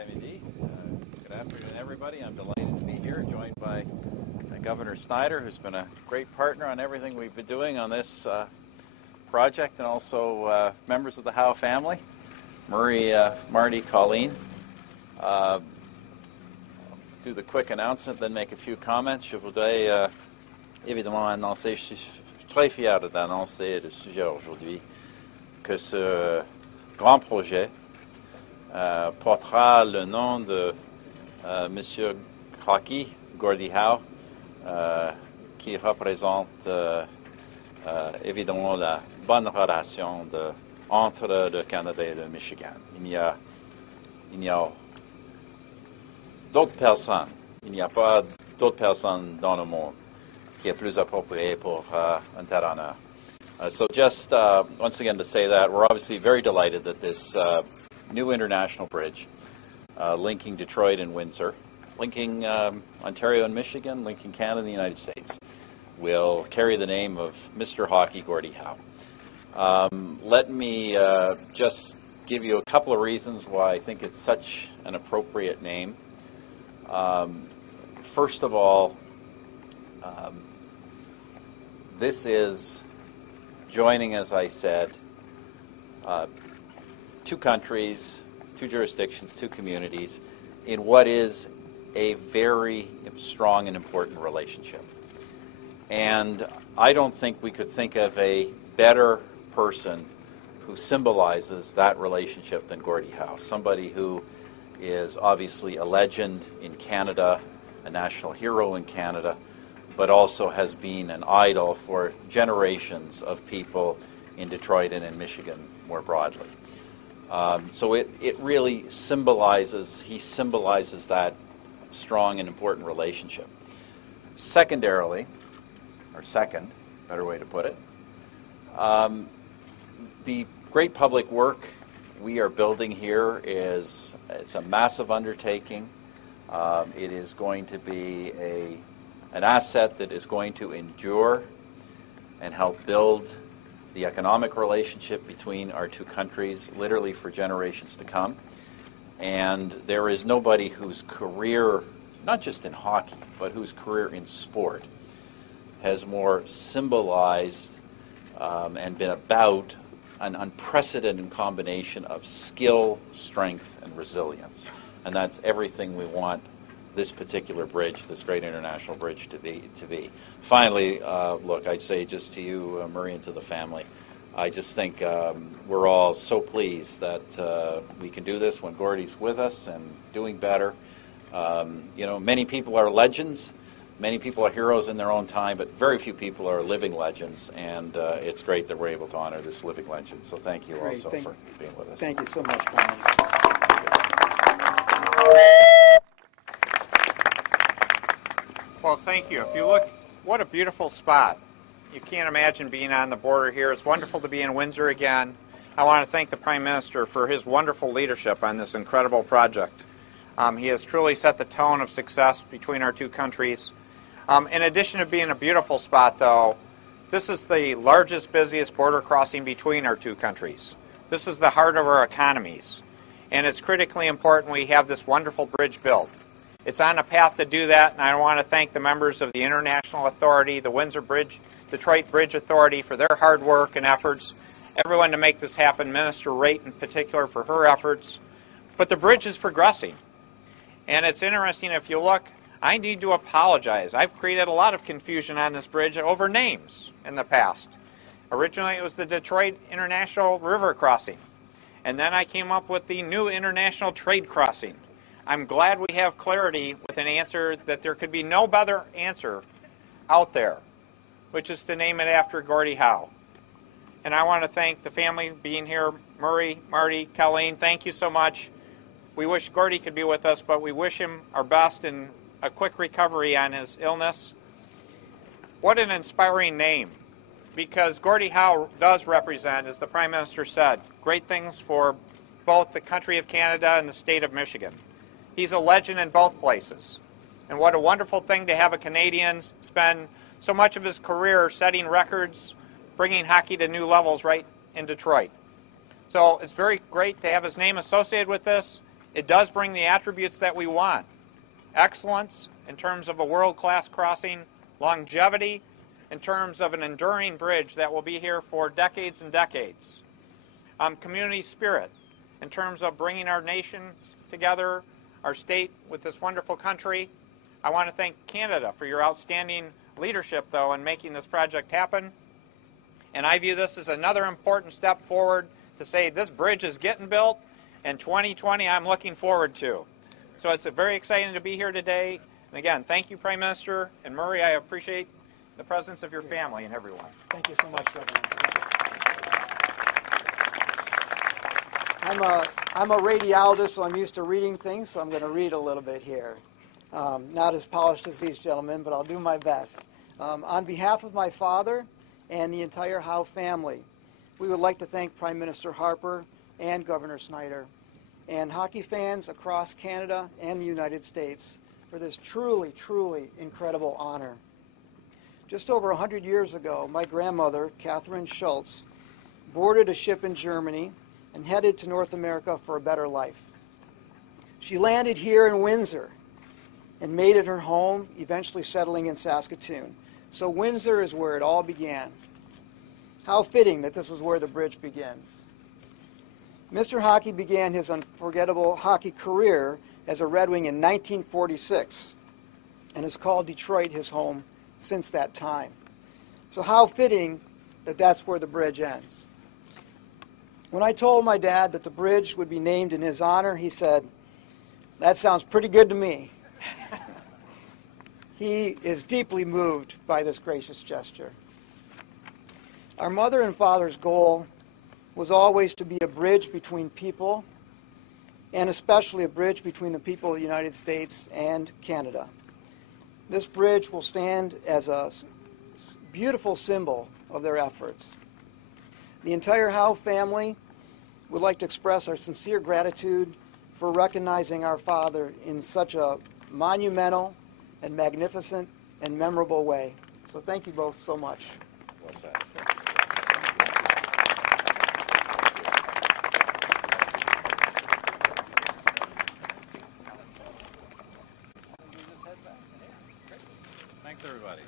après-midi. Good afternoon, everybody. I'm delighted to be here, joined by Governor Snyder, who's been a great partner on everything we've been doing on this project, and also members of the Howe family, Murray, Marty, Colleen. Do the quick announcement, then make a few comments. Je voudrais évidemment annoncer, je suis très fier d'annoncer le sujet aujourd'hui, que ce grand projet portera le nom de Monsieur Gordie Howe, qui représente évidemment la bonne relation entre le Canada et le Michigan. Il n'y a d'autres personnes, il n'y a pas d'autres personnes dans le monde qui est plus approprié pour un tel honneur. So just once again to say that we're obviously very delighted that this new international bridge linking Detroit and Windsor, linking Ontario and Michigan, linking Canada and the United States, will carry the name of Mr. Hockey Gordie Howe. Let me just give you a couple of reasons why I think it's such an appropriate name. First of all, this is joining, as I said, two countries, two jurisdictions, two communities in what is a very strong and important relationship. And I don't think we could think of a better person who symbolizes that relationship than Gordie Howe, somebody who is obviously a legend in Canada, a national hero in Canada, but also has been an idol for generations of people in Detroit and in Michigan more broadly. So it really symbolizes, he symbolizes that strong and important relationship. Secondarily, or second, better way to put it, the great public work we are building here it's a massive undertaking. It is going to be an asset that is going to endure and help build the economic relationship between our two countries literally for generations to come. And there is nobody whose career, not just in hockey, but whose career in sport has more symbolized and been about an unprecedented combination of skill, strength, and resilience. And that's everything we want this particular bridge, this great international bridge, to be. Finally, look, I'd say just to you, Murray, and to the family, I just think we're all so pleased that we can do this when Gordie's with us and doing better. You know, many people are legends. Many people are heroes in their own time, but very few people are living legends, and it's great that we're able to honor this living legend. So thank you also for being with us. Thank you so much, Collins. Well, thank you. If you look, what a beautiful spot. You can't imagine being on the border here. It's wonderful to be in Windsor again. I want to thank the Prime Minister for his wonderful leadership on this incredible project. He has truly set the tone of success between our two countries. In addition to being a beautiful spot, though, this is the largest, busiest border crossing between our two countries. This is the heart of our economies, and it's critically important we have this wonderful bridge built. It's on a path to do that, and I want to thank the members of the International Authority, the Windsor Bridge, Detroit Bridge Authority for their hard work and efforts, everyone to make this happen, Minister Raitt in particular for her efforts. But the bridge is progressing, and it's interesting if you look. I need to apologize. I've created a lot of confusion on this bridge over names in the past. Originally it was the Detroit International River Crossing, and then I came up with the new International Trade Crossing. I'm glad we have clarity with an answer that there could be no better answer out there, which is to name it after Gordie Howe. And I want to thank the family being here, Murray, Marty, Colleen, thank you so much. We wish Gordie could be with us, but we wish him our best and a quick recovery on his illness. What an inspiring name, because Gordie Howe does represent, as the Prime Minister said, great things for both the country of Canada and the state of Michigan. He's a legend in both places. And what a wonderful thing to have a Canadian spend so much of his career setting records, bringing hockey to new levels right in Detroit. So it's very great to have his name associated with this, It does bring the attributes that we want. Excellence in terms of a world-class crossing, longevity in terms of an enduring bridge that will be here for decades and decades. Community spirit in terms of bringing our nations together, our state with this wonderful country. I want to thank Canada for your outstanding leadership, though, in making this project happen. And I view this as another important step forward to say this bridge is getting built, and 2020 I'm looking forward to. So it's very exciting to be here today. And again, thank you, Prime Minister. And Murray, I appreciate the presence of your family and everyone. Thank you so much, Reverend. I'm a radiologist, so I'm used to reading things, so I'm going to read a little bit here. Not as polished as these gentlemen, but I'll do my best. On behalf of my father and the entire Howe family, we would like to thank Prime Minister Harper and Governor Snyder and hockey fans across Canada and the United States for this truly, truly incredible honor. Just over 100 years ago, my grandmother, Catherine Schultz, boarded a ship in Germany and headed to North America for a better life. She landed here in Windsor and made it her home, eventually settling in Saskatoon. So Windsor is where it all began. How fitting that this is where the bridge begins. Mr. Hockey began his unforgettable hockey career as a Red Wing in 1946 and has called Detroit his home since that time. So how fitting that that's where the bridge ends. When I told my dad that the bridge would be named in his honor, he said, "That sounds pretty good to me." He is deeply moved by this gracious gesture. Our mother and father's goal was always to be a bridge between people, and especially a bridge between the people of the United States and Canada. This bridge will stand as a beautiful symbol of their efforts. The entire Howe family would like to express our sincere gratitude for recognizing our father in such a monumental and magnificent and memorable way. So thank you both so much. Well said. Thanks, everybody.